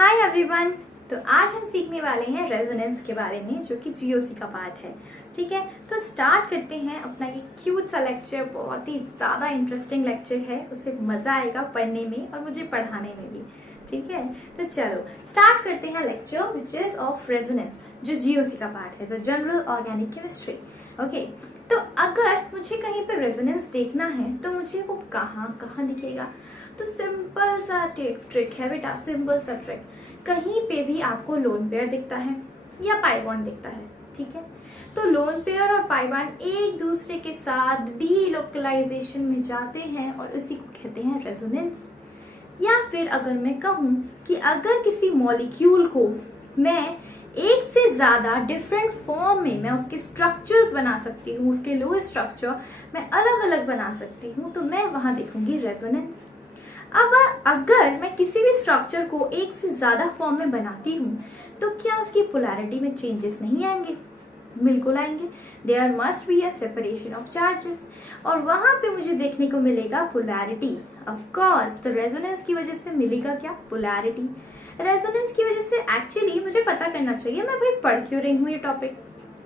Hi everyone. तो आज हम सीखने वाले हैं रेजोनेंस के बारे में, जो कि जीओसी का पार्ट है। ठीक है, तो स्टार्ट करते हैं अपना ये क्यूट सा लेक्चर। बहुत ही ज़्यादा इंटरेस्टिंग लेक्चर है, उससे मज़ा आएगा पढ़ने में और मुझे पढ़ाने में भी। ठीक है, तो चलो स्टार्ट करते हैं lecture which is of resonance, जो जीओसी का पार्ट है, the general organic chemistry. Okay, तो अगर मुझे कहीं पर रेजोनेंस देखना है तो मुझे वो कहाँ कहाँ दिखेगा? तो सिंपल सा ट्रिक है बेटा, सिंपल सा ट्रिक। कहीं पे भी आपको लोन पेयर दिखता है या पाई बॉन्ड दिखता है, ठीक है, तो लोन पेयर और पाई बॉन्ड एक दूसरे के साथ डीलोकलाइजेशन में जाते हैं और उसी को कहते हैं रेजोनेंस। या फिर अगर मैं कहूँ कि अगर किसी मॉलिक्यूल को मैं एक से ज़्यादा डिफरेंट फॉर्म में मैं उसके स्ट्रक्चर्स बना सकती हूँ, उसके लोअर स्ट्रक्चर मैं अलग अलग बना सकती हूँ, तो मैं वहाँ देखूंगी रेजोनेंस। अब अगर मैं किसी भी स्ट्रक्चर को एक से ज़्यादा फॉर्म में बनाती हूँ तो क्या उसकी पोलैरिटी में चेंजेस नहीं आएंगे? बिल्कुल आएंगे। There must be a separation of charges, और वहाँ पे मुझे देखने को मिलेगा पोलैरिटी। ऑफ कोर्स, तो रेजोनेंस की वजह से मिलेगा क्या? पोलैरिटी। रेजोनेंस की वजह से एक्चुअली मुझे पता करना चाहिए मैं भाई पढ़ क्यों रही हूँ ये टॉपिक,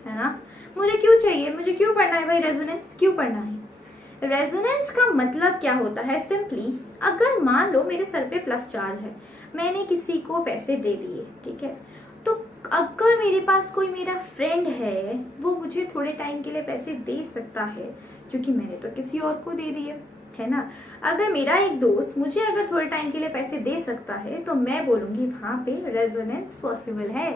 है ना? मुझे क्यों चाहिए, मुझे क्यों पढ़ना है भाई रेजोनेंस, क्यों पढ़ना है? रेजोनेंस का मतलब क्या होता है? सिंपली अगर मान लो मेरे सर पे प्लस चार्ज है, मैंने किसी को पैसे दे दिए, ठीक है, तो अगर मेरे पास कोई मेरा फ्रेंड है वो मुझे थोड़े टाइम के लिए पैसे दे सकता है क्योंकि मैंने तो किसी और को दे दिए, है ना? अगर मेरा एक दोस्त मुझे अगर थोड़े टाइम के लिए पैसे दे सकता है तो मैं बोलूंगी वहां पे रेजोनेंस पॉसिबल है।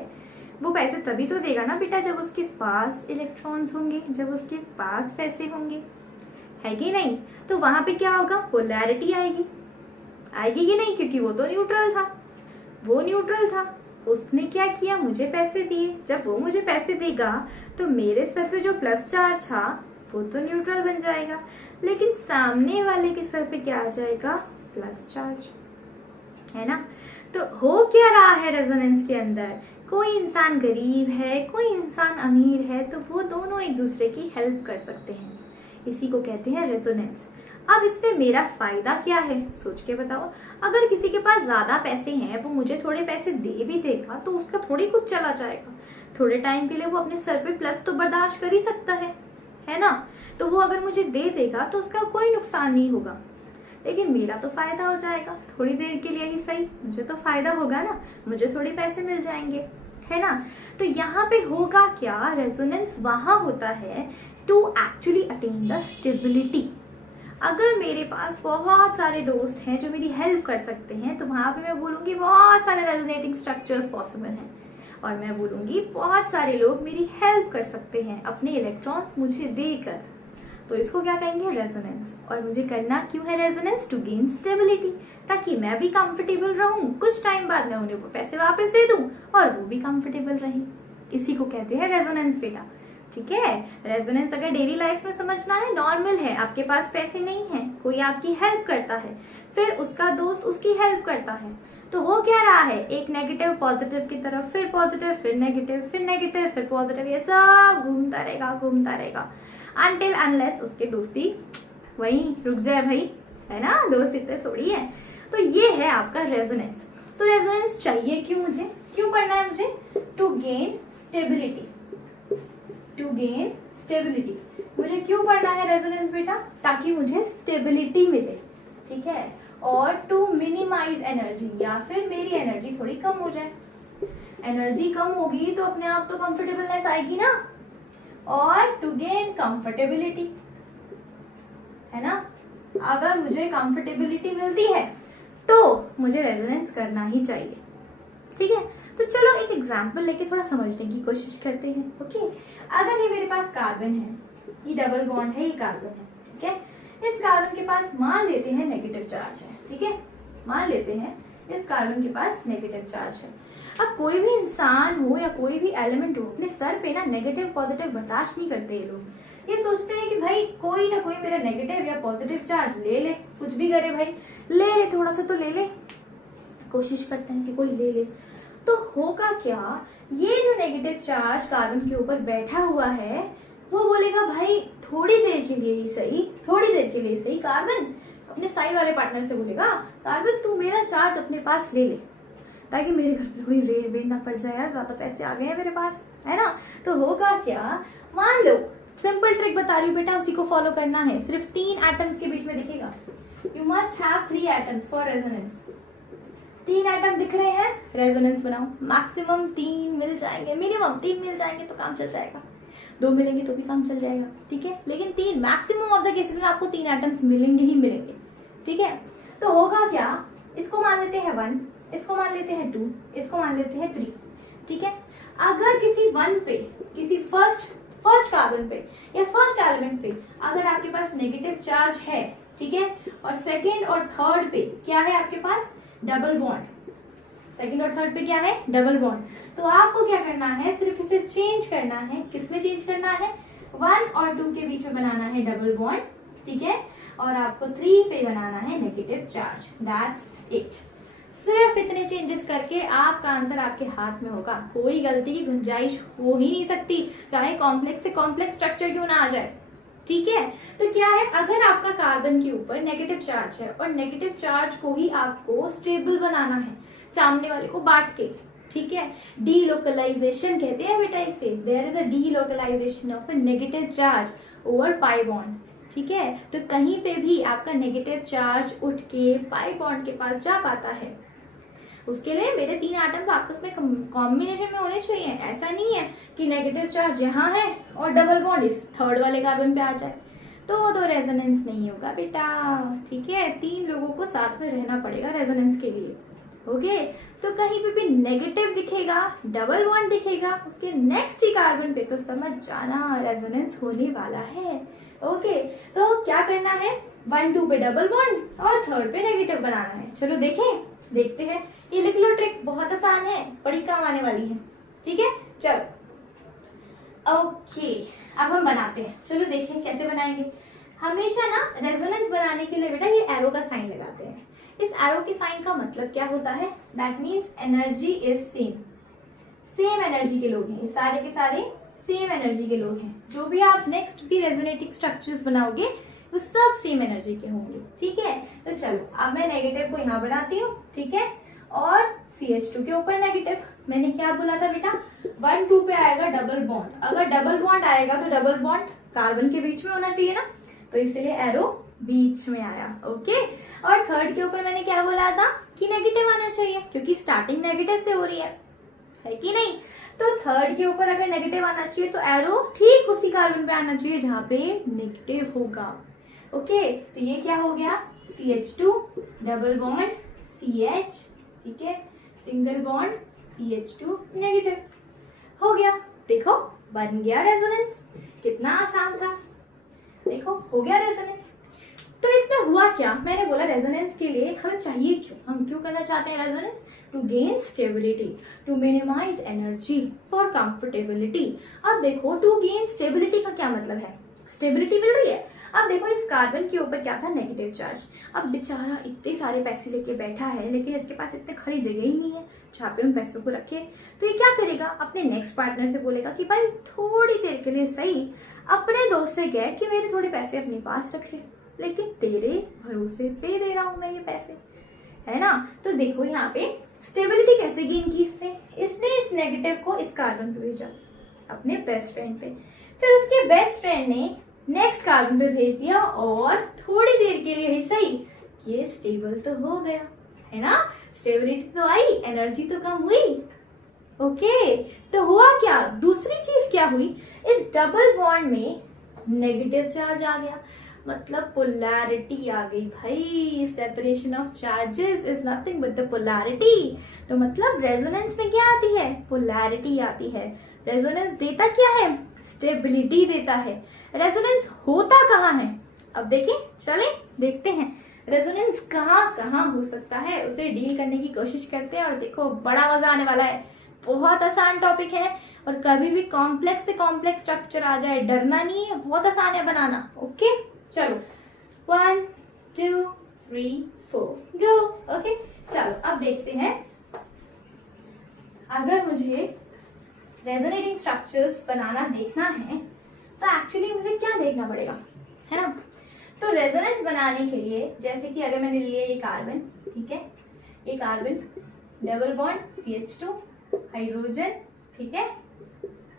वो पैसे तभी तो देगा ना बेटा जब उसके पास इलेक्ट्रॉन्स होंगे, जब उसके पास पैसे होंगे, है कि नहीं? तो वहां पे क्या होगा? पोलैरिटी आएगी। आएगी कि नहीं? क्योंकि वो तो न्यूट्रल था, वो न्यूट्रल था, उसने क्या किया? मुझे पैसे दिए। जब वो मुझे पैसे देगा तो मेरे सर पे जो प्लस चार्ज था वो तो न्यूट्रल बन जाएगा, लेकिन सामने वाले के सर पे क्या आ जाएगा? प्लस चार्ज, है ना? तो हो क्या रहा है रेजोनेंस के अंदर? कोई इंसान गरीब है, कोई इंसान अमीर है, तो वो दोनों एक दूसरे की हेल्प कर सकते हैं। इसी को कहते हैं रेजोनेंस। अब इससे मेरा फायदा क्या है? सोच के बताओ। अगर किसी के पास ज्यादा पैसे हैं, वो मुझे थोड़े पैसे दे भी देगा तो उसका थोड़ी कुछ चला जाएगा। थोड़े टाइम के लिए वो अपने सर पे प्लस तो बर्दाश्त कर ही सकता है ना? तो वो अगर मुझे दे देगा तो उसका कोई नुकसान नहीं होगा, लेकिन मेरा तो फायदा हो जाएगा। थोड़ी देर के लिए ही सही, मुझे तो फायदा होगा ना, मुझे थोड़े पैसे मिल जाएंगे, है ना? तो यहाँ पे होगा क्या? रेजोनेंस वहां होता है to actually attain the stability. अगर मेरे पास बहुत सारे दोस्त हैं जो मेरी हेल्प कर सकते हैं तो वहां पे मैं बोलूंगी बहुत सारे रेजोनेटिंग स्ट्रक्चर्स पॉसिबल हैं, और मैं बोलूंगी बहुत सारे लोग मेरी हेल्प कर सकते हैं अपने इलेक्ट्रॉन्स मुझे देकर। तो इसको क्या कहेंगे? रेजोनेंस। और मुझे करना क्यों है रेजोनेंस? टू गेन स्टेबिलिटी, ताकि मैं भी कंफर्टेबल रहूं, कुछ टाइम बाद मैं उन्हें वो पैसे वापस दे दूं और वो भी कंफर्टेबल रहे। इसी को कहते हैं रेजोनेंस बेटा। ठीक है, रेजोनेंस अगर डेली लाइफ में समझना है, नॉर्मल है, आपके पास पैसे नहीं है, कोई आपकी हेल्प करता है, फिर उसका दोस्त उसकी हेल्प करता है, तो वो क्या रहा है? एक नेगेटिव पॉजिटिव की तरफ, फिर पॉजिटिव, फिर नेगेटिव, फिर नेगेटिव, फिर पॉजिटिव, ये सब घूमता रहेगा, घूमता रहेगा, अनटिल अनलेस उसके दोस्ती वहीं रुक जाए भाई, है ना? दोस्त इतने थोड़ी है। तो ये है आपका रेजोनेंस। तो रेजोनेंस चाहिए क्यों मुझे? क्यों पढ़ना है मुझे? To gain stability. To gain stability, मुझे क्यों पढ़ना है रेजोनेंस बेटा? ताकि मुझे स्टेबिलिटी मिले, ठीक है, और टू मिनिमाइज एनर्जी, या फिर मेरी एनर्जी थोड़ी कम हो जाए। एनर्जी कम होगी तो अपने आप तो कंफर्टेबलनेस आएगी ना, और टू गेन कंफर्टेबिलिटी, है ना? अगर मुझे कंफर्टेबिलिटी मिलती है तो मुझे रेजोनेंस करना ही चाहिए। ठीक है, तो चलो एक एग्जाम्पल लेके थोड़ा समझने की कोशिश करते हैं। ओके, अगर ये मेरे पास कार्बन है, ये डबल बॉन्ड है, ये कार्बन है, ठीक है, इस कार्बन के पास मान लेते हैं नेगेटिव चार्ज है, ठीक है, मान लेते हैं इस कार्बन के पास नेगेटिव चार्ज है। अब कोई भी इंसान हो या कोई भी एलिमेंट हो, अपने सर पे ना नेगेटिव पॉजिटिव बर्दाश्त नहीं करते ये लोग। ये सोचते हैं कि भाई कोई ना कोई मेरा नेगेटिव या पॉजिटिव चार्ज ले ले, कुछ भी करे भाई, ले ले, थोड़ा सा तो ले ले, कोशिश करते हैं कि कोई ले ले। तो होगा क्या? ये जो नेगेटिव चार्ज कार्बन के ऊपर बैठा हुआ है वो बोलेगा भाई थोड़ी देर के लिए ही सही, थोड़ी देर के लिए सही, कार्बन अपने साइड वाले पार्टनर से बोलेगा कार्बन तू मेरा चार्ज अपने पास ले ले। ताकि मेरे घर पे थोड़ी रेड वेड ना पड़ जाए यार, ज़्यादा पैसे आ गए हैं मेरे पास, है ना। तो होगा क्या, मान लो सिंपल ट्रिक बता रही हूँ बेटा, उसी को फॉलो करना है। सिर्फ 3 एटम्स के बीच में दिखेगा, you must have 3 atoms for resonance. 3 atom दिख रहे हैं, रेजोनेंस बनाओ। मैक्सिमम 3 मिल जाएंगे, मिनिमम 3 मिल जाएंगे तो काम चल जाएगा, 2 मिलेंगे तो भी काम चल जाएगा, ठीक है। लेकिन 3 मैक्सिमम ऑफ द केसेस में आपको 3 एटम्स मिलेंगे ही मिलेंगे, ठीक है। तो होगा क्या, इसको मान लेते हैं 1, इसको मान लेते हैं 2, इसको मान लेते हैं 3, ठीक है। अगर किसी 1 पे, किसी फर्स्ट कार्बन पे या फर्स्ट एलिमेंट पे अगर आपके पास नेगेटिव चार्ज है, ठीक है, और सेकेंड और थर्ड पे क्या है आपके पास, डबल बॉन्ड, सेकेंड और थर्ड पे क्या है, डबल बॉन्ड, तो आपको क्या करना है, सिर्फ इसे चेंज करना है। किसमें चेंज करना है, 1 और 2 के बीच में बनाना है डबल बॉन्ड, ठीक है, और आपको 3 पे बनाना है नेगेटिव चार्ज, दैट्स इट। सिर्फ इतने चेंजेस करके आपका आंसर आपके हाथ में होगा, कोई गलती की गुंजाइश हो ही नहीं सकती, चाहे कॉम्प्लेक्स से कॉम्प्लेक्स स्ट्रक्चर क्यों ना आ जाए, ठीक है। तो क्या है, अगर आपका कार्बन के ऊपर नेगेटिव चार्ज है और नेगेटिव चार्ज को ही आपको स्टेबल बनाना है सामने वाले को बांट के, ठीक है, डीलोकलाइजेशन कहते हैं बेटा इसे, there is a delocalisation of a negative charge over pi bond, ठीक है। तो कहीं पे भी आपका नेगेटिव चार्ज उठ के पाई बॉन्ड के पास जा पाता है, उसके लिए मेरे 3 एटम्स आपस में कॉम्बिनेशन में होने चाहिए। ऐसा नहीं है कि नेगेटिव चार्ज यहाँ है और डबल बॉन्ड इस थर्ड वाले कार्बन पे आ जाए, तो रेजोनेंस नहीं होगा बेटा, ठीक है। 3 लोगों को साथ में रहना पड़ेगा रेजोनेंस के लिए, ओके। तो कहीं पे भी नेगेटिव दिखेगा, डबल बॉन्ड दिखेगा उसके नेक्स्ट ही कार्बन पे, तो समझ जाना रेजोनेंस होने वाला है, ओके। तो क्या करना है, 1 2 पे डबल बॉन्ड और थर्ड पे नेगेटिव बनाना है। चलो देखते हैं, ये लिख लो ट्रिक, बहुत आसान है, बड़ी काम आने वाली है, ठीक है। चलो ओके, अब हम बनाते हैं, चलो देखें कैसे बनाएंगे। हमेशा ना रेजोनेंस बनाने के लिए बेटा ये एरो का साइन लगाते हैं। इस एरो के साइन का मतलब क्या होता है, that means energy is same energy के लोग हैं, ये सारे के सारे सेम एनर्जी के लोग हैं। जो भी आप नेक्स्ट भी रेजोनेटिंग स्ट्रक्चर्स बनाओगे वो सब सेम एनर्जी के होंगे, ठीक है। तो चलो अब मैं नेगेटिव को यहाँ बनाती हूँ, ठीक है, और CH2 के ऊपर नेगेटिव। मैंने क्या बोला था बेटा, 1 2 पे आएगा डबल बॉन्ड, अगर डबल बॉन्ड आएगा तो डबल बॉन्ड कार्बन के बीच में होना चाहिए ना, तो इसलिए एरो बीच में आया, ओके। और थर्ड के ऊपर मैंने क्या बोला था कि नेगेटिव आना चाहिए, क्योंकि स्टार्टिंग नेगेटिव से हो रही है कि नहीं। तो थर्ड के ऊपर अगर नेगेटिव आना चाहिए तो एरो ठीक उसी कार्बन पे आना चाहिए जहां पे नेगेटिव होगा, ओके। तो ये क्या हो गया, CH2 डबल बॉन्ड CH, ठीक है, सिंगल बॉन्ड CH2 नेगेटिव, हो गया। देखो बन गया रेजोनेंस, कितना आसान था, देखो हो गया रेजोनेंस। तो इसमें हुआ क्या, मैंने बोला रेजोनेंस के लिए हमें चाहिए क्यों, हम क्यों करना चाहते हैं resonance, to gain stability, to minimise energy for comfortability. अब देखो टू गेन स्टेबिलिटी का क्या मतलब है, स्टेबिलिटी मिल रही है। अब देखो इस कार्बन के ऊपर क्या था, नेगेटिव चार्ज। अब बेचारा इतने सारे पैसे लेके बैठा है, लेकिन इसके पास इतने खाली जगह ही नहीं है जहाँ पे हम पैसों को रखे। तो ये क्या करेगा, अपने नेक्स्ट पार्टनर से बोलेगा कि भाई थोड़ी देर के लिए सही अपने दोस्त से कह कि मेरे थोड़े पैसे अपने पास रख ले, लेकिन तेरे भरोसे पे दे रहा हूं मैं ये पैसे, है ना। तो देखो यहाँ पे स्टेबिलिटी कैसे गेन की इसने इस नेगेटिव को इस कार्बन पे भेजा अपने बेस्ट फ्रेंड पे, फिर उसके बेस्ट फ्रेंड ने नेक्स्ट कार्बन पे भेज दिया, और थोड़ी देर के लिए ही सही ये स्टेबल तो हो गया, है ना, स्टेबिलिटी तो आई, एनर्जी तो कम हुई, ओके। तो हुआ क्या, दूसरी चीज क्या हुई, इस डबल बॉन्ड में नेगेटिव चार्ज आ गया, मतलब पोलैरिटी आ गई भाई। Separation of charges is nothing but the polarity. तो मतलब रेजोनेंस में क्या आती है, पोलैरिटी आती है। रेजोनेंस देता क्या है, स्टेबिलिटी देता है। रेजोनेंस होता कहाँ है, अब देखें, चले देखते हैं रेजोनेंस कहाँ कहाँ हो सकता है, उसे डील करने की कोशिश करते हैं। और देखो बड़ा मजा आने वाला है, बहुत आसान टॉपिक है, और कभी भी कॉम्प्लेक्स से कॉम्प्लेक्स स्ट्रक्चर आ जाए डरना नहीं है, बहुत आसान है बनाना, ओके। चलो 1 2 3 4 गो, ओके। चलो अब देखते हैं, अगर मुझे रेजोनेटिंग स्ट्रक्चर्स बनाना देखना है तो एक्चुअली मुझे क्या देखना पड़ेगा, है ना। तो रेजोनेंस बनाने के लिए, जैसे कि अगर मैंने लिया ये कार्बन, ठीक है, ये carbon, double bond CH2 hydrogen, ठीक है,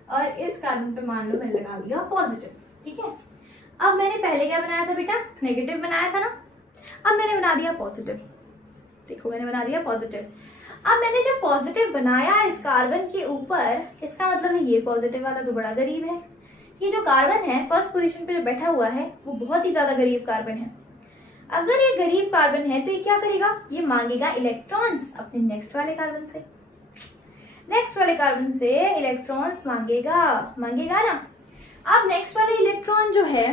और इस कार्बन पे मान लो मैंने लगा दिया पॉजिटिव, ठीक है। अब मैंने पहले क्या बनाया था बेटा, नेगेटिव बनाया था ना, अब मैंने बना दिया पॉजिटिव, देखो मैंने बना दिया पॉजिटिव। अब मैंने जब पॉजिटिव बनाया इस कार्बन के ऊपर, इसका मतलब है ये पॉजिटिव वाला तो बड़ा गरीब है, ये जो कार्बन है फर्स्ट पोजीशन पे जो बैठा हुआ है वो बहुत ही ज्यादा गरीब कार्बन है। अगर ये गरीब कार्बन है तो ये क्या करेगा, ये मांगेगा इलेक्ट्रॉन्स अपने नेक्स्ट वाले कार्बन से, नेक्स्ट वाले कार्बन से इलेक्ट्रॉन्स मांगेगा ना। अब नेक्स्ट वाले इलेक्ट्रॉन जो है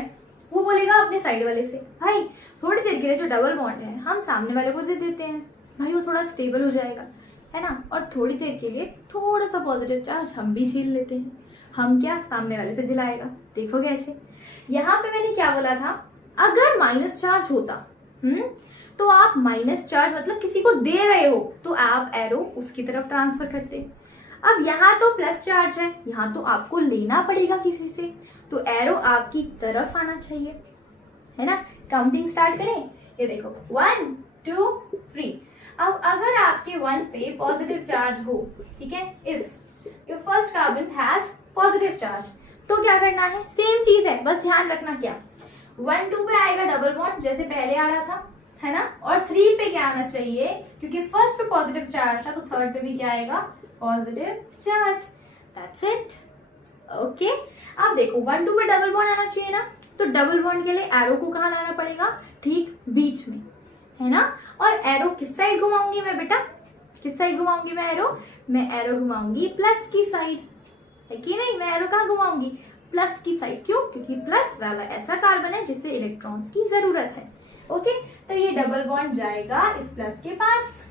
वो बोलेगा अपने साइड वाले से, भाई थोड़ी देर के लिए जो डबल बॉन्ड है हम सामने वाले को दे देते हैं, भाई वो थोड़ा स्टेबल हो जाएगा, है ना, और थोड़ी देर के लिए थोड़ा सा पॉजिटिव चार्ज हम भी झेल लेते हैं, हम क्या सामने वाले से झिलाएगा। देखो कैसे, यहाँ पे मैंने क्या बोला था, अगर माइनस चार्ज होता तो आप माइनस चार्ज मतलब किसी को दे रहे हो तो आप एरो उसकी तरफ ट्रांसफर करते। अब यहाँ तो प्लस चार्ज है, यहाँ तो आपको लेना पड़ेगा किसी से, तो एरो आपकी तरफ आना चाहिए, है ना। काउंटिंग स्टार्ट करें, ये देखो 1 2 3। अब अगर आपके 1 पे पॉजिटिव चार्ज हो, ठीक है, if your first carbon has positive charge, तो क्या करना है, सेम चीज है, बस ध्यान रखना क्या, 1 2 पे आएगा डबल बॉन्ड जैसे पहले आ रहा था, है ना, और 3 पे क्या आना चाहिए, क्योंकि फर्स्ट पे पॉजिटिव चार्ज था तो थर्ड पे भी क्या आएगा, positive charge. That's it, okay. अब देखो 1 2 पे डबल बॉन्ड आना चाहिए ना, तो डबल बॉन्ड के लिए एरो को कहाँ लाना पड़ेगा, ठीक बीच में, है ना। और एरो किस साइड घुमाऊंगी मैं बेटा, किस साइड घुमाऊंगी मैं एरो, मैं एरो घुमाऊंगी प्लस की साइड, है कि नहीं, मैं एरो कहाँ घुमाऊंगी, प्लस की साइड। क्यों, क्योंकि प्लस वाला ऐसा कार्बन है जिसे इलेक्ट्रॉन्स की जरूरत है, ओके। तो ये डबल बॉन्ड जाएगा इस प्लस के पास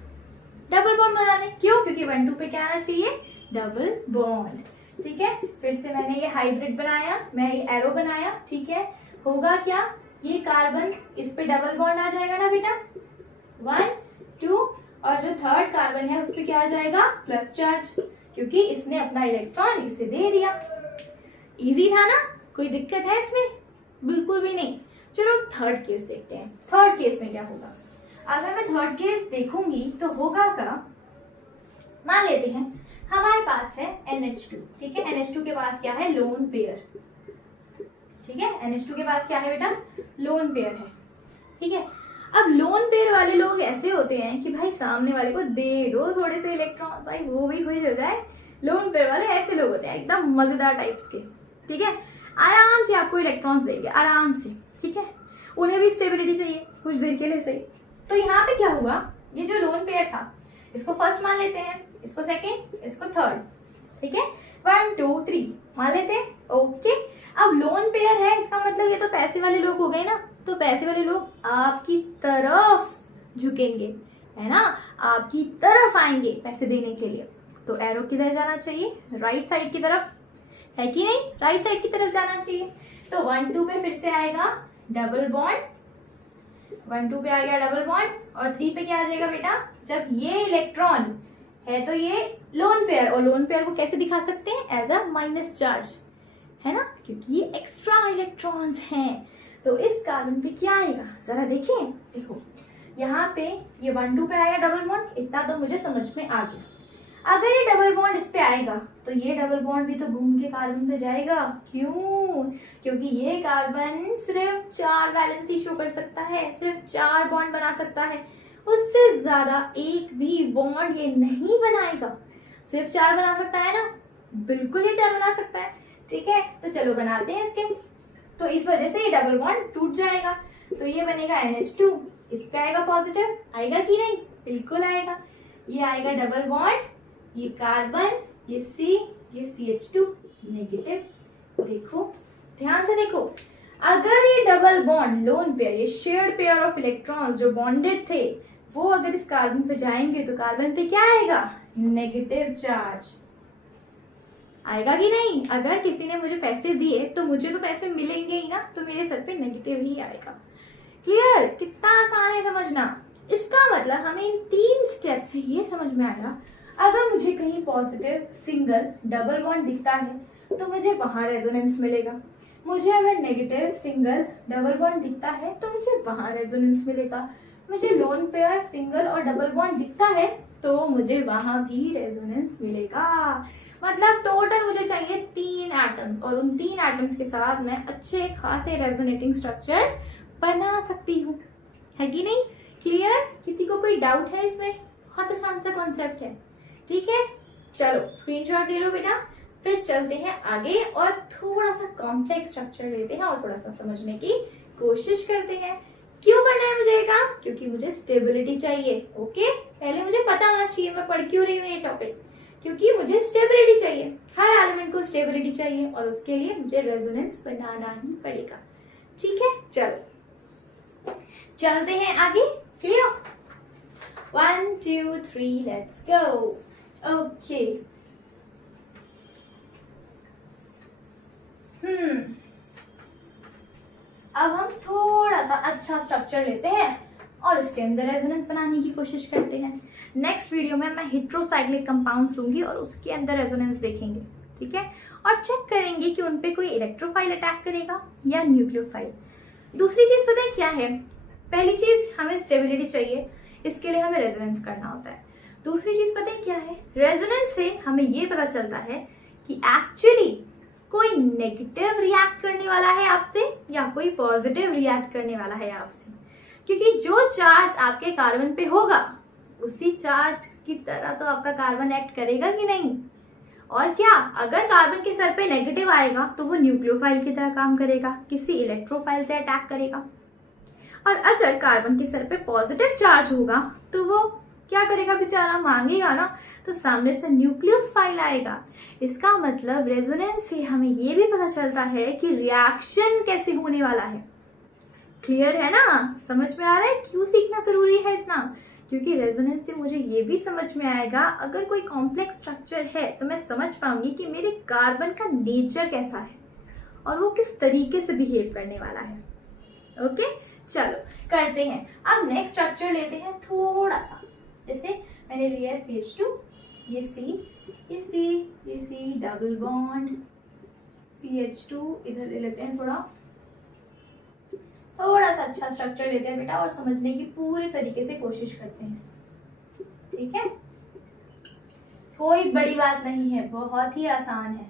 डबल बॉन्ड बनाने, क्यों, क्योंकि 1 2 पे क्या आना चाहिए, डबल बॉन्ड, ठीक है। फिर से मैंने ये हाइब्रिड बनाया, मैं ये एरो बनाया, ठीक है, होगा क्या, ये कार्बन इस पे डबल बॉन्ड आ जाएगा ना बेटा, 1 2, और जो थर्ड कार्बन है उस पे क्या आ जाएगा, प्लस चार्ज, क्योंकि इसने अपना इलेक्ट्रॉन इसे दे दिया। इजी था ना, कोई दिक्कत है इसमें, बिल्कुल भी नहीं। चलो थर्ड केस देखते हैं, थर्ड केस में क्या होगा। अगर मैं थर्ड केस देखूंगी तो होगा क्या, मान लेते हैं हमारे पास है NH2, ठीक है, NH2 के पास क्या है, लोन पेयर, ठीक है, NH2 के पास क्या है बेटा, लोन पेयर है, ठीक है। अब लोन पेयर वाले लोग ऐसे होते हैं कि भाई सामने वाले को दे दो थोड़े से इलेक्ट्रॉन, भाई वो भी खुश हो जाए। लोन पेयर वाले ऐसे लोग होते हैं एकदम मजेदार टाइप्स के, ठीक है, आराम से आपको इलेक्ट्रॉन्स देंगे आराम से, ठीक है, उन्हें भी स्टेबिलिटी चाहिए कुछ देर के लिए, सही। तो यहाँ पे क्या हुआ, ये जो लोन पेयर था इसको फर्स्ट मान लेते हैं, इसको सेकेंड, इसको थर्ड, ठीक है, 1 2 3 मान लेते हैं, ओके। अब लोन पेयर है, इसका मतलब ये तो पैसे वाले लोग हो गए ना, तो पैसे वाले लोग आपकी तरफ झुकेंगे, है ना, आपकी तरफ आएंगे पैसे देने के लिए। तो एरो किधर जाना चाहिए, राइट साइड की तरफ, है कि नहीं, राइट साइड की तरफ जाना चाहिए। तो 1 2 पे फिर से आएगा डबल बॉन्ड, 1 2 पे आ गया डबल बॉन्ड, और 3 पे क्या आ जाएगा बेटा, जब ये इलेक्ट्रॉन है तो ये लोन पेयर, और लोन पेयर को कैसे दिखा सकते हैं, एज अ माइनस चार्ज, है ना, क्योंकि ये एक्स्ट्रा इलेक्ट्रॉन्स हैं। तो इस कार्बन पे क्या आएगा, जरा देखें, देखो यहाँ पे ये 1 2 पे आया डबल बॉन्ड, इतना तो मुझे समझ में आ गया। अगर ये डबल बॉन्ड इस पे आएगा तो ये डबल बॉन्ड भी तो घूम के कार्बन पे जाएगा, क्यों, क्योंकि ये कार्बन सिर्फ 4 वैलेंसी शो कर सकता है, सिर्फ 4 बॉन्ड बना सकता है, उससे ज्यादा एक भी बॉन्ड ये नहीं बनाएगा, सिर्फ 4 बना सकता है ना, बिल्कुल ये 4 बना सकता है, ठीक है। तो चलो बनाते हैं इसके, तो इस वजह से ये डबल बॉन्ड टूट जाएगा, तो ये बनेगा NH2, इस पे आएगा पॉजिटिव, आएगा कि नहीं, बिल्कुल आएगा, ये आएगा डबल बॉन्ड, ये कार्बन, ये C, ये CH2 नेगेटिव। देखो ध्यान से देखो, अगर ये डबल बॉन्ड लोन पेयर, ये शेयर्ड पेयर ऑफ इलेक्ट्रॉन्स जो बॉन्डेड थे, वो अगर इस कार्बन पे जाएंगे तो कार्बन पे क्या आएगा, नेगेटिव चार्ज, आएगा कि नहीं। अगर किसी ने मुझे पैसे दिए तो मुझे तो पैसे मिलेंगे ही ना, तो मेरे सर पे नेगेटिव ही आएगा। क्लियर, कितना आसान है समझना। इसका मतलब हमें इन 3 स्टेप से ये समझ में आया, अगर मुझे कहीं पॉजिटिव सिंगल डबल बॉन्ड दिखता है तो मुझे वहां रेजोनेंस मिलेगा, मुझे अगर नेगेटिव सिंगल डबल बॉन्ड दिखता है तो मुझे वहां रेजोनेंस मिलेगा, मुझे लोन पेयर, सिंगल और डबल बॉन्ड दिखता है तो मुझे वहां भी रेजोनेंस मिलेगा। मतलब टोटल मुझे चाहिए 3 एटम्स और उन 3 एटम्स के साथ मैं अच्छे खासे रेजोनेटिंग स्ट्रक्चर्स बना सकती हूँ, है कि नहीं? क्लियर? किसी को कोई डाउट है इसमें? बहुत आसान सा कॉन्सेप्ट है, ठीक है। चलो स्क्रीनशॉट ले लो बेटा, फिर चलते हैं आगे और थोड़ा सा कॉम्प्लेक्स स्ट्रक्चर लेते हैं और थोड़ा सा समझने की कोशिश करते हैं। क्यों करना है मुझे ये काम? क्योंकि मुझे स्टेबिलिटी चाहिए। ओके, पहले मुझे पता होना चाहिए मैं पढ़ क्यों रही हूँ ये टॉपिक, क्योंकि मुझे स्टेबिलिटी चाहिए, हर एलिमेंट को स्टेबिलिटी चाहिए और उसके लिए मुझे रेजोनेंस बनाना ही पड़ेगा, ठीक है। चलो चलते हैं आगे। क्लियर? 1 2 3 let's go. ओके, अब हम थोड़ा सा अच्छा स्ट्रक्चर लेते हैं और उसके अंदर रेजोनेंस बनाने की कोशिश करते हैं। नेक्स्ट वीडियो में मैं हेट्रोसाइक्लिक कंपाउंड्स लूंगी और उसके अंदर रेजोनेंस देखेंगे, ठीक है, और चेक करेंगे कि उन पे कोई इलेक्ट्रोफाइल अटैक करेगा या न्यूक्लियोफाइल। दूसरी चीज पता है क्या है? पहली चीज हमें स्टेबिलिटी चाहिए, इसके लिए हमें रेजोनेंस करना होता है। दूसरी चीज पता है क्या है? रेजोनेंस से हमें ये पता चलता है कि एक्चुअली कोई नेगेटिव रिएक्ट करने वाला है आपसे या कोई पॉजिटिव रिएक्ट करने वाला है आपसे, क्योंकि जो चार्ज आपके कार्बन पे होगा उसी चार्ज की तरह तो आपका कार्बन एक्ट करेगा कि नहीं। और क्या, अगर कार्बन के सर पे नेगेटिव आएगा तो वो न्यूक्लियोफाइल की तरह काम करेगा, किसी इलेक्ट्रोफाइल से अटैक करेगा। और अगर कार्बन के सर पे पॉजिटिव चार्ज होगा तो वो क्या करेगा बेचारा, मांगेगा ना, तो सामने से न्यूक्लियोफाइल आएगा। इसका मतलब रेजोनेंस से हमें ये भी पता चलता है कि रिएक्शन कैसे होने वाला है। क्लियर है ना? समझ में आ रहा है क्यों सीखना जरूरी है इतना? क्योंकि रेजोनेंस से मुझे ये भी समझ में आएगा अगर कोई कॉम्प्लेक्स स्ट्रक्चर है तो मैं समझ पाऊंगी कि मेरे कार्बन का नेचर कैसा है और वो किस तरीके से बिहेव करने वाला है। ओके, चलो करते हैं। अब नेक्स्ट स्ट्रक्चर लेते हैं थोड़ा सा, जैसे मैंने लिया है CH2, ये C, ये C, ये C, डबल बॉन्ड CH2, इधर ले लेते हैं थोड़ा सा अच्छा स्ट्रक्चर लेते हैं बेटा और समझने की पूरे तरीके से कोशिश करते हैं, ठीक है। कोई बड़ी बात नहीं है, बहुत ही आसान है।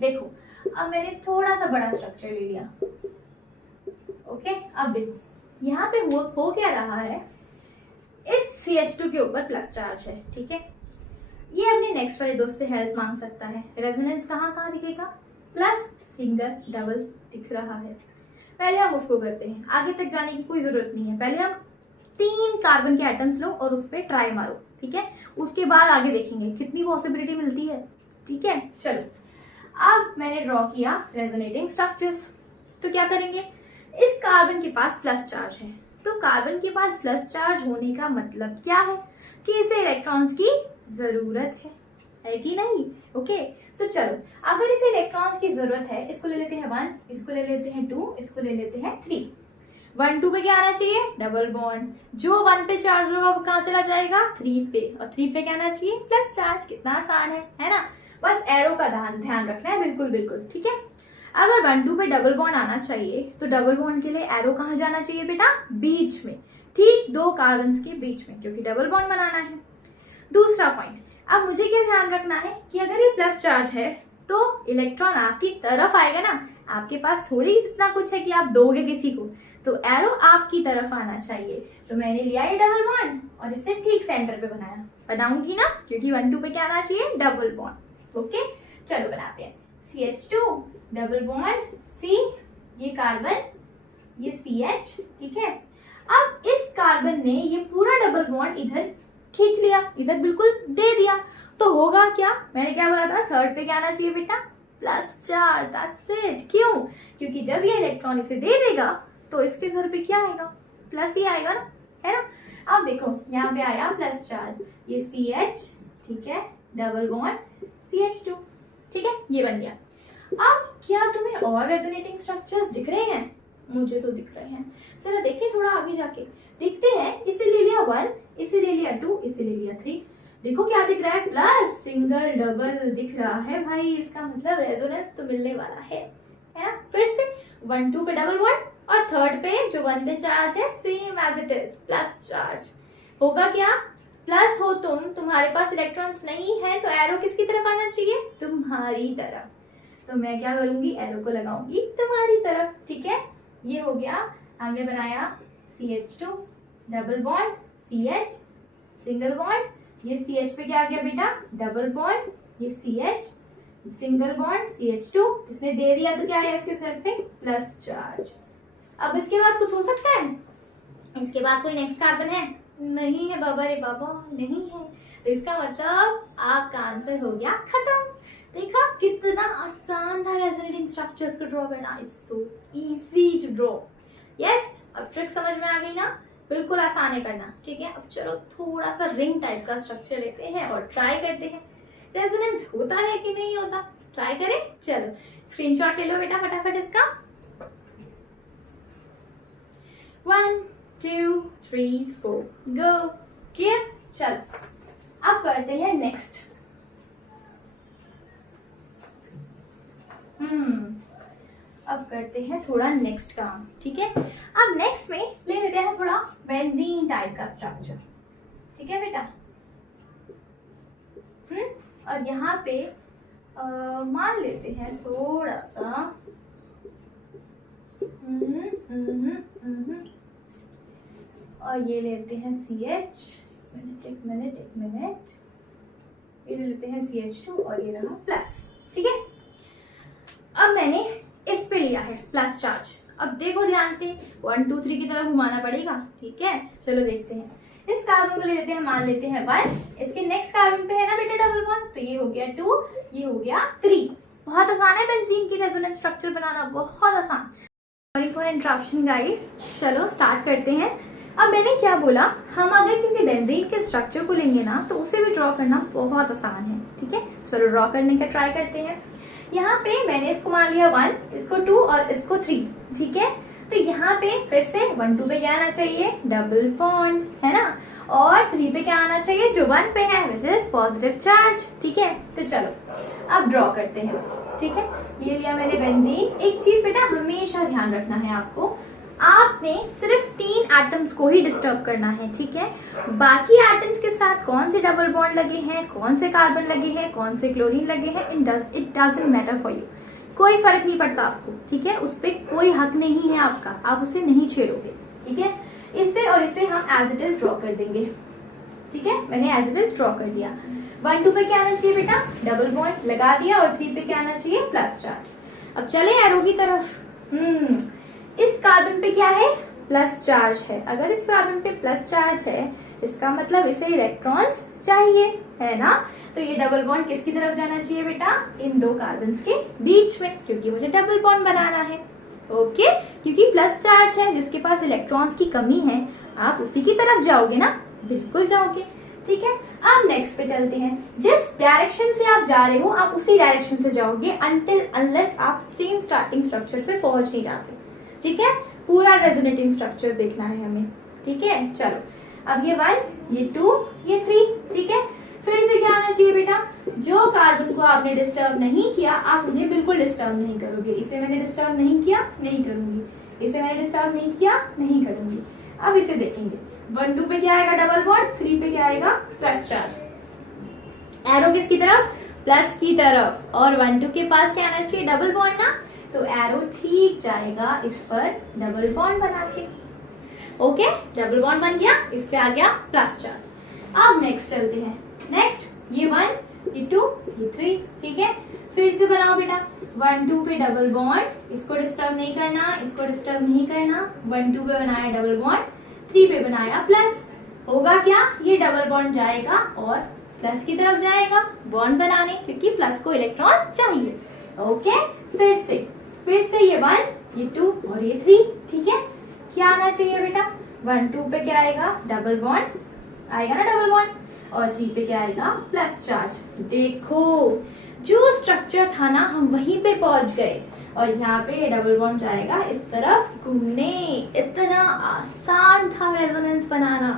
देखो अब मैंने थोड़ा सा बड़ा स्ट्रक्चर ले लिया। ओके, अब देखो यहाँ पे हो क्या रहा है, इस CH2 के ऊपर प्लस चार्ज है, ठीक है। ये अपने नेक्स्ट वाले दोस्त से हेल्प मांग सकता है। रेजोनेंस कहाँ कहाँ दिखेगा? प्लस, सिंगल, डबल दिख रहा है। पहले हम उसको करते हैं, आगे तक जाने की कोई जरूरत नहीं है। पहले हम 3 कार्बन के एटम्स लो और उस पर ट्राई मारो, ठीक है। उसके बाद आगे देखेंगे कितनी पॉसिबिलिटी मिलती है, ठीक है। चलो अब मैंने ड्रॉ किया रेजोनेटिंग स्ट्रक्चर्स, तो क्या करेंगे, इस कार्बन के पास प्लस चार्ज है, तो कार्बन के पास प्लस चार्ज होने का मतलब क्या है कि इसे इलेक्ट्रॉन्स की जरूरत है कि नहीं? ओके, तो चलो अगर इसे इलेक्ट्रॉन्स की जरूरत है, इसको ले लेते हैं 1, इसको ले लेते हैं 2, इसको ले लेते हैं 3। 1 2 पे क्या आना चाहिए? Double bond. जो 1 पे चार्ज होगा वो कहाँ चला जाएगा? 3 पे, और 3 पे क्या आना चाहिए? Plus charge. कितना आसान है ना? बस एरो का ध्यान रखना है, बिल्कुल बिल्कुल, ठीक है। अगर 1 2 पे डबल बॉन्ड आना चाहिए तो डबल बॉन्ड के लिए एरो कहाँ जाना चाहिए बेटा? बीच में, ठीक 2 कार्बन के बीच में, क्योंकि डबल बॉन्ड बनाना है। दूसरा पॉइंट, अब मुझे क्या ध्यान रखना है कि अगर ये प्लस चार्ज है तो इलेक्ट्रॉन आपकी तरफ आएगा ना, आपके पास थोड़ी जितना कुछ है कि आप दोगे किसी को, तो एरो आपकी तरफ आना चाहिए। तो मैंने लिया ये डबल बॉन्ड और इसे ठीक सेंटर पे बनाऊंगी ना, क्योंकि 1 2 पे क्या आना चाहिए? Double bond. ओके, चलो बनाते हैं। CH2 डबल बॉन्ड C, ये कार्बन, ये CH, ठीक है। अब इस कार्बन ने ये पूरा डबल बॉन्ड इधर खींच लिया, इधर बिल्कुल दे दिया, तो होगा क्या? मैंने क्या बोला था? थर्ड पे क्या आना चाहिए बेटा? Plus charge. That's it. क्यों? क्योंकि जब ये इलेक्ट्रॉन इसे दे देगा तो इसके सर पे क्या आएगा? प्लस ही आएगा ना, है ना। अब देखो यहाँ पे आया प्लस चार्ज, ये CH, ठीक है, डबल बॉन्ड CH2, ठीक है, ये बन गया। अब क्या तुम्हें और रेजोनेटिंग स्ट्रक्चर्स दिख रहे हैं? मुझे तो दिख रहे हैं। जरा देखिए थोड़ा आगे जाके, देखते हैं। इसे ले लिया 1, इसे ले लिया 2, इसे ले लिया 3। देखो क्या दिख रहा है? प्लस, सिंगल, डबल दिख रहा है भाई। इसका मतलब रेजोनेंस तो मिलने वाला है ना। फिर से 1 2 पे डबल बॉन्ड और थर्ड पे जो 1 पे चार्ज है same as it is plus charge. होगा क्या, प्लस हो तुम्हारे पास इलेक्ट्रॉन्स नहीं है तो एरो किसकी तरफ आना चाहिए, तुम्हारी तरफ। तो मैं क्या करूंगी, एरो को लगाऊंगी तुम्हारी तरफ। ठीक है, ये हो गया, हमने बनाया CH2 double bond CH single bond, ये CH पे क्या आ गया बेटा, डबल बॉन्ड, ये CH सिंगल बॉन्ड CH2, इसने दे दिया तो क्या है इसके सर पे, प्लस चार्ज। अब इसके बाद कुछ हो सकता है, इसके बाद कोई नेक्स्ट कार्बन है, नहीं है बाबा रे बाबा, नहीं है। तो इसका मतलब आपका आंसर हो गया खत्म। देखा कितना आसान था रेजोनेटिंग स्ट्रक्चर्स को ड्रॉ करना, it's so easy to draw. Yes, अब ट्रिक समझ में आ गई ना, बिल्कुल आसान है करना। ठीक है, अब चलो थोड़ा सा रिंग टाइप का स्ट्रक्चर लेते हैं और ट्राई करते हैं रेजोनेंस होता है कि नहीं होता, ट्राई करें। चलो स्क्रीनशॉट ले लो बेटा फटाफट इसका। 1 2 3 4 गो। क्लियर, चलो अब करते हैं नेक्स्ट। अब करते हैं थोड़ा नेक्स्ट काम। ठीक है, अब नेक्स्ट में ले लेते हैं थोड़ा बेंजीन टाइप का स्ट्रक्चर। ठीक है बेटा, और यहाँ पे मान लेते हैं थोड़ा सा और ये लेते हैं CH, एक मिनट, ये ले लेते हैं CH2 और ये रहा प्लस। ठीक है, अब मैंने इस पे लिया है प्लस चार्ज। अब देखो ध्यान से 1 2 3 की तरफ घुमाना पड़ेगा। ठीक है, चलो देखते हैं। इस कार्बन को ले लेते हैं, मान लेते हैं 1, इसके नेक्स्ट कार्बन पे है ना बेटा डबल बॉन्ड, तो ये हो गया 2, ये हो गया 3। बहुत आसान है बेंजीन की रेजोनेंस स्ट्रक्चर बनाना, बहुत आसान। सॉरी फॉर इंटरप्शन गाइस, चलो स्टार्ट करते हैं। अब मैंने क्या बोला, हम अगर किसी बेंजीन के स्ट्रक्चर को लेंगे ना तो उसे भी ड्रॉ करना बहुत आसान है। ठीक है, चलो ड्रॉ करने का ट्राई करते हैं। यहाँ पे मैंने इसको मान लिया 1, इसको 2 और इसको 3। ठीक है, तो यहाँ पे फिर से 1 2 पे क्या आना चाहिए, डबल बॉन्ड, है ना, और 3 पे क्या आना चाहिए, जो 1 पे है विच इज पॉजिटिव चार्ज। ठीक है, तो चलो अब ड्रॉ करते हैं। ठीक है, ये लिया मैंने बेंजीन। एक चीज बेटा हमेशा ध्यान रखना है आपको, आपने सिर्फ 3 एटम्स को ही डिस्टर्ब करना है। ठीक है, बाकी एटम्स के साथ कौन से डबल बॉन्ड लगे हैं, कौन से कार्बन लगे हैं, कौन से क्लोरीन लगे हैं, it doesn't matter for you, कोई फर्क नहीं पड़ता आपको। ठीक है, उस पर कोई हक नहीं है आपका, आप उसे नहीं छेड़ोगे। ठीक है, इससे और इसे हम एज इट इज ड्रॉ कर देंगे। ठीक है, मैंने एज इट इज ड्रॉ कर दिया। 1 2 पे क्या आना चाहिए बेटा, डबल बॉन्ड लगा दिया, और 3 पे क्या आना चाहिए, प्लस चार्ज। अब चले एरो की तरफ। इस कार्बन पे क्या है, प्लस चार्ज है। अगर इस कार्बन पे प्लस चार्ज है इसका मतलब इसे इलेक्ट्रॉन्स चाहिए, है ना, तो ये डबल बॉन्ड किसकी तरफ जाना चाहिए बेटा, इन 2 कार्बन्स के बीच में, क्योंकि मुझे डबल बॉन्ड बनाना है। ओके, क्योंकि प्लस चार्ज है, जिसके पास इलेक्ट्रॉन्स की कमी है आप उसी की तरफ जाओगे ना, बिल्कुल जाओगे। ठीक है, अब नेक्स्ट पे चलते हैं। जिस डायरेक्शन से आप जा रहे हो आप उसी डायरेक्शन से जाओगे अनटिल अनलेस आप सेम स्टार्टिंग स्ट्रक्चर पे पहुंच नहीं जाते। ठीक है, पूरा रेजोनेटिंग स्ट्रक्चर देखना है हमें। ठीक है, चलो अब ये 1, ये 2, ये 3। ठीक है, फिर से क्या आना चाहिए बेटा, जो कार्बन को आपने डिस्टर्ब नहीं किया आप उन्हें बिल्कुल डिस्टर्ब नहीं करोगे। इसे मैंने डिस्टर्ब नहीं किया, नहीं करूंगी। इसे मैंने डिस्टर्ब नहीं किया, नहीं करूंगी। अब इसे देखेंगे, 1 2 पे क्या आएगा, डबल बॉन्ड, 3 पे क्या आएगा, प्लस चार्ज। एरो किसकी तरफ, प्लस की तरफ, और 1 2 के पास क्या आना चाहिए, डबल बॉन्ड ना, तो एरो ठीक जाएगा इस पर डबल बॉन्ड बना के। ओके, डबल बॉन्ड बन गया, इस पे आ गया प्लस चार्ज। अब नेक्स्ट चलते हैं। नेक्स्ट ये 1, ये 2, ये 3। ठीक है, फिर से बनाओ बेटा। 1 2 पे डबल बॉन्ड, इसको डिस्टर्ब नहीं करना, इसको डिस्टर्ब नहीं करना। 1 2 पे बनाया डबल बॉन्ड, 3 पे बनाया प्लस। होगा क्या, ये डबल बॉन्ड जाएगा और प्लस की तरफ जाएगा बॉन्ड बनाने, क्योंकि प्लस को इलेक्ट्रॉन चाहिए। ओके, फिर से ये 1, ये 2 और ये 3। ठीक है, क्या आना चाहिए बेटा, 1 2 पे क्या आएगा, डबल बॉन्ड आएगा ना, डबल बॉन्ड, और 3 पे क्या आएगा, प्लस चार्ज। देखो जो स्ट्रक्चर था ना हम वहीं पे पहुंच गए, और यहाँ पे डबल बॉन्ड जाएगा इस तरफ घूमने। इतना आसान था रेजोनेंस बनाना,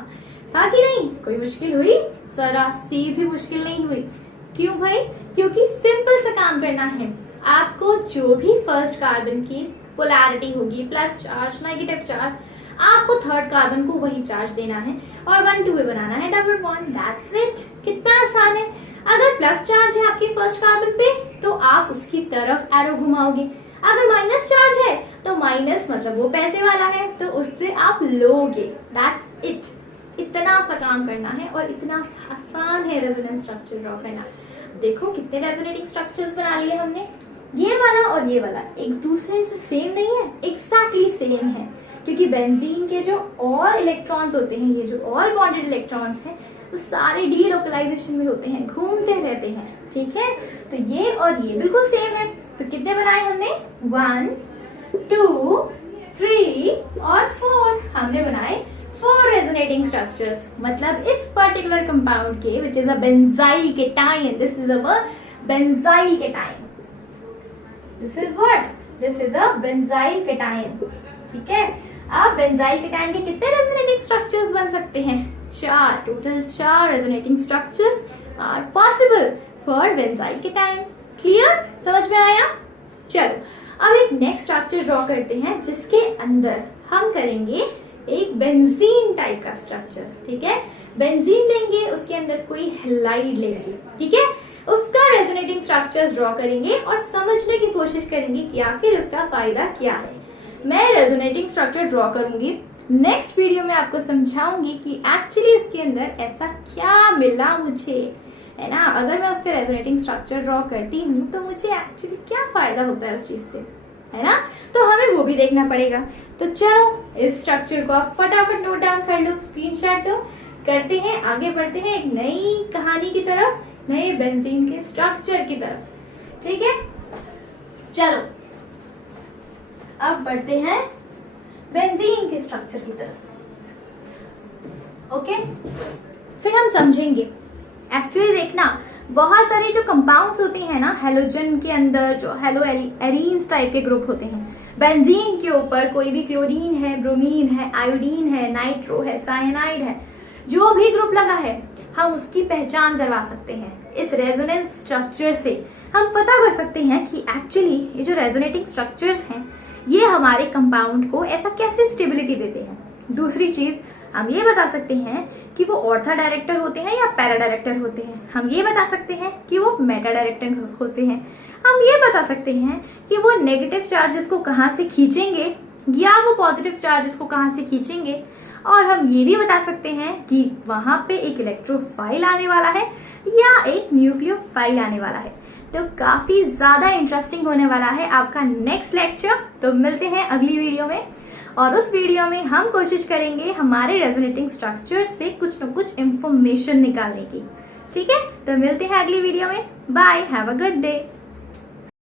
था कि नहीं? कोई मुश्किल हुई? जरा सी भी मुश्किल नहीं हुई। क्यों भाई? क्योंकि सिंपल सा काम करना है आपको। जो भी फर्स्ट कार्बन की पोलैरिटी होगी, प्लस चार्ज, नेगेटिव चार्ज, आपको थर्ड कार्बन को वही चार्ज देना है और 1 2 में बनाना है डबल बॉन्ड, दैट्स इट। कितना आसान है। अगर प्लस चार्ज है आपके फर्स्ट कार्बन पे तो आप उसकी तरफ एरो घुमाओगे, अगर माइनस चार्ज है तो माइनस मतलब वो पैसे वाला है तो उससे आप लोगे, दैट्स इट। इतना सा काम करना है और इतना आसान है रेजोनेंस स्ट्रक्चर ड्रॉ करना। देखो कितने रेजोनेटिंग स्ट्रक्चर्स बना लिए हमने। ये वाला और ये वाला एक दूसरे से सेम नहीं है, एग्जैक्टली सेम है, क्योंकि बेंजीन के जो ऑल इलेक्ट्रॉन्स होते हैं, ये जो ऑल बॉन्डेड इलेक्ट्रॉन्स हैं, वो सारे डी लोकलाइजेशन में होते हैं, घूमते रहते हैं, ठीक है। तो ये और ये बिल्कुल सेम है। तो कितने बनाए हमने, 1 2 3 और 4, हमने बनाए 4 रेजोनेटिंग स्ट्रक्चर्स। मतलब इस पर्टिकुलर कंपाउंड के which is a benzyl cation, this is a benzyl cation, this is what, this is a benzyl cation, ठीक है। अब बेंजाइल केटाइन के कितने रेजोनेटिंग स्ट्रक्चर्स बन सकते हैं, 4, total 4 resonating structures are possible for benzyl cation. Clear, समझ में आया। चलो अब एक नेक्स्ट स्ट्रक्चर ड्रॉ करते हैं जिसके अंदर हम करेंगे एक बेंजीन टाइप का स्ट्रक्चर, ठीक है। बेंजीन लेंगे, उसके अंदर कोई हैलाइड लेंगे, ठीक है, उसका रेजोनेटिंग स्ट्रक्चर्स ड्रॉ करेंगे और समझने की कोशिश करेंगे कि आखिर उसका फायदा क्या है। मैं रेजोनेटिंग स्ट्रक्चर ड्रॉ करूंगी, नेक्स्ट वीडियो में आपको समझाऊंगी कि एक्चुअली इसके अंदर ऐसा क्या मिला मुझे, है ना। अगर मैं उसके रेजोनेटिंग स्ट्रक्चर ड्रॉ करती हूँ तो मुझे एक्चुअली क्या फायदा होता है उस चीज से, है ना। तो हमें वो भी देखना पड़ेगा। तो चलो इस स्ट्रक्चर को आप फटाफट नोट डाउन कर लो, स्क्रीनशॉट लो, करते हैं आगे बढ़ते हैं एक नई कहानी की तरफ, नए बेंजीन के स्ट्रक्चर की तरफ, ठीक है। चलो अब बढ़ते हैं बेंजीन के स्ट्रक्चर की तरफ, ओके। फिर हम समझेंगे एक्चुअली, देखना बहुत सारे जो कंपाउंड्स होते हैं ना हेलोजन के अंदर, जो हेलो एरीन्स टाइप के ग्रुप होते हैं, बेंजीन के ऊपर कोई भी क्लोरीन है, ब्रोमीन है, आयोडीन है, नाइट्रो है, साइनाइड है, जो भी ग्रुप लगा है हम उसकी पहचान करवा सकते हैं। इस रेजोनेंस स्ट्रक्चर से हम पता कर सकते हैं कि एक्चुअली ये जो रेजोनेटिंग स्ट्रक्चर्स हैं ये हमारे कंपाउंड को ऐसा कैसे स्टेबिलिटी देते हैं। दूसरी चीज हम ये बता सकते हैं कि वो ऑर्थो डायरेक्टर होते हैं या पैरा डायरेक्टर होते हैं। हम ये बता सकते हैं कि वो मेटा डायरेक्टर होते हैं। हम ये बता सकते हैं कि वो नेगेटिव चार्जेस को कहाँ से खींचेंगे या वो पॉजिटिव चार्जेस को कहाँ से खींचेंगे। और हम ये भी बता सकते हैं कि वहां पे एक इलेक्ट्रोफाइल आने वाला है या एक न्यूक्लियोफाइल आने वाला है। तो काफी ज्यादा इंटरेस्टिंग होने वाला है आपका नेक्स्ट लेक्चर। तो मिलते हैं अगली वीडियो में, और उस वीडियो में हम कोशिश करेंगे हमारे रेजोनेटिंग स्ट्रक्चर से कुछ न कुछ इंफॉर्मेशन निकालने की, ठीक है। तो मिलते हैं अगली वीडियो में, bye, have a good day.